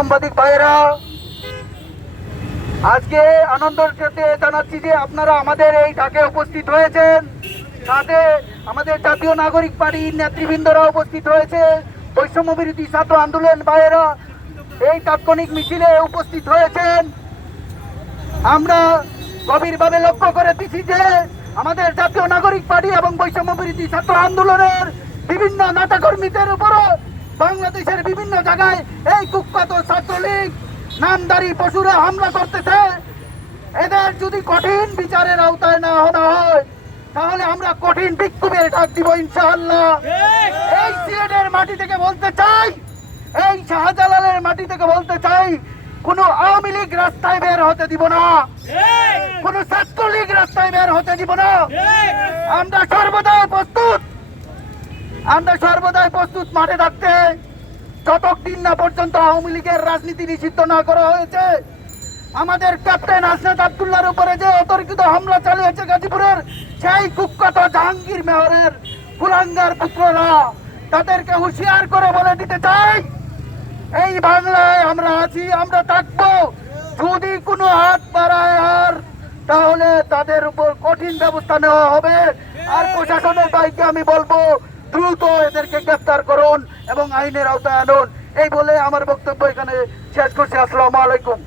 সাংবাদিক ভাইয়েরা, আজকে আনন্দের সাথে জানাচ্ছি যে আপনারা আমাদের এই ডাকে উপস্থিত হয়েছেন। সাথে আমাদের জাতীয় নাগরিক পার্টির নেতৃবৃন্দরা উপস্থিত হয়েছে। বৈষম্য বিরোধী ছাত্র আন্দোলন ভাইয়েরা এই তাৎক্ষণিক মিছিলে উপস্থিত হয়েছেন। আমরা গভীরভাবে লক্ষ্য করেছি যে আমাদের জাতীয় নাগরিক পার্টি এবং বৈষম্য বিরোধী ছাত্র আন্দোলনের বিভিন্ন নেতাকর্মীদের উপরও বাংলাদেশের বিভিন্ন জায়গায় এই কুখ্যাত ছাত্রলীগ নামধারী পশুরা হামলা করতেছে। এদের যদি কঠিন বিচারের আওতায় না হওয়া হয় তাহলে আমরা কঠিন বিক্ষোভের ডাক দিব ইনশাআল্লাহ। এই সিলেটের মাটি থেকে বলতে চাই, এই শাহজালালের মাটি থেকে বলতে চাই, কোন আওয়ামী লীগ রাস্তায় বের হতে দিব না, কোন ছাত্রলীগ রাস্তায় বের হতে দিব না। আমরা সর্বদাই প্রস্তুত মাঠে থাকতে, যতদিন না পর্যন্ত আওয়ামী লীগের রাজনীতি নিষিদ্ধ না করা হয়েছে। আমাদের ক্যাপ্টেন হাসনাত আব্দুল্লাহর উপরে যে অতর্কিত হামলা চালিয়েছে গাজীপুরের সেই কুখ্যাত জাহাঙ্গীর মেয়রের কুলাঙ্গার পুত্ররা, তাদেরকে হুঁশিয়ার করে বলে দিতে চাই, এই বাংলায় আমরা আছি, আমরা থাকবো। যদি কোনো হাত বাড়ায় আর তাহলে তাদের উপর কঠিন ব্যবস্থা নেওয়া হবে। আর প্রশাসনের বাইকে আমি বলবো, দ্রুত এদেরকে গ্রেফতার করুন এবং আইনের আওতায় আনুন। এই বলে আমার বক্তব্য এখানে শেষ করছি। আসসালামু আলাইকুম।